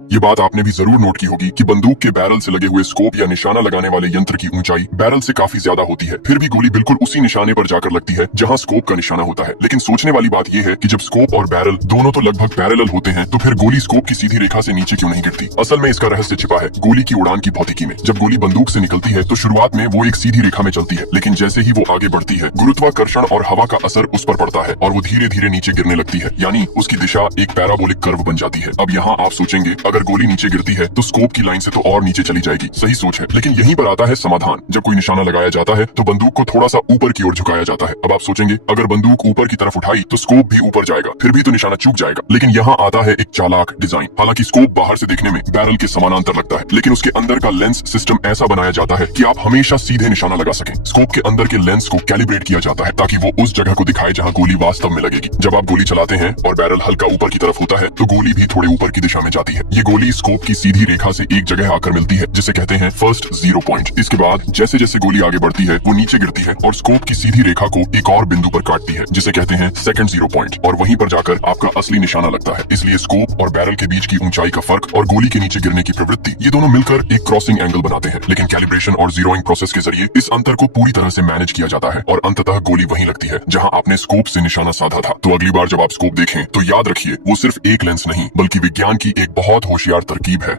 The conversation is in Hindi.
ये बात आपने भी जरूर नोट की होगी कि बंदूक के बैरल से लगे हुए स्कोप या निशाना लगाने वाले यंत्र की ऊंचाई बैरल से काफी ज्यादा होती है, फिर भी गोली बिल्कुल उसी निशाने पर जाकर लगती है जहां स्कोप का निशाना होता है। लेकिन सोचने वाली बात यह है कि जब स्कोप और बैरल दोनों तो लगभग पैरेलल होते हैं, तो फिर गोली स्कोप की सीधी रेखा से नीचे क्यों नहीं गिरती? असल में इसका रहस्य छिपा है गोली की उड़ान की भौतिकी में। जब गोली बंदूक से निकलती है तो शुरुआत में वो एक सीधी रेखा में चलती है, लेकिन जैसे ही वो आगे बढ़ती है, गुरुत्वाकर्षण और हवा का असर उस पर पड़ता है और वो धीरे धीरे नीचे गिरने लगती है, यानी उसकी दिशा एक पैराबोलिक कर्व बन जाती है। अब यहाँ आप सोचेंगे, अगर गोली नीचे गिरती है तो स्कोप की लाइन से तो और नीचे चली जाएगी। सही सोच है, लेकिन यहीं पर आता है समाधान। जब कोई निशाना लगाया जाता है तो बंदूक को थोड़ा सा ऊपर की ओर झुकाया जाता है। अब आप सोचेंगे, अगर बंदूक ऊपर की तरफ उठाई तो स्कोप भी ऊपर जाएगा, फिर भी तो निशाना चूक जाएगा। लेकिन यहाँ आता है एक चालाक डिजाइन। हालांकि स्कोप बाहर से देखने में बैरल के समानांतर लगता है, लेकिन उसके अंदर का लेंस सिस्टम ऐसा बनाया जाता है कि आप हमेशा सीधे निशाना लगा सकें। स्कोप के अंदर के लेंस को कैलिब्रेट किया जाता है ताकि वो उस जगह को दिखाए जहां गोली वास्तव में लगेगी। जब आप गोली चलाते हैं और बैरल हल्का ऊपर की तरफ होता है तो गोली भी थोड़े ऊपर की दिशा में जाती है। ये गोली स्कोप की सीधी रेखा से एक जगह आकर मिलती है, जिसे कहते हैं फर्स्ट जीरो पॉइंट। इसके बाद जैसे जैसे गोली आगे बढ़ती है वो नीचे गिरती है और स्कोप की सीधी रेखा को एक और बिंदु पर काटती है, जिसे कहते हैं सेकंड जीरो पॉइंट, और वहीं पर जाकर आपका असली निशाना लगता है। इसलिए स्कोप और बैरल के बीच की ऊंचाई का फर्क और गोली के नीचे गिरने की प्रवृत्ति, ये दोनों मिलकर एक क्रॉसिंग एंगल बनाते हैं। लेकिन कैलिब्रेशन और जीरोइंग प्रोसेस के जरिए इस अंतर को पूरी तरह से मैनेज किया जाता है और अंततः गोली वहीं लगती है जहां आपने स्कोप से निशाना साधा था। तो अगली बार जब आप स्कोप देखें तो याद रखिए, वो सिर्फ एक लेंस नहीं बल्कि विज्ञान की एक बहुत होशियार तरकीब है।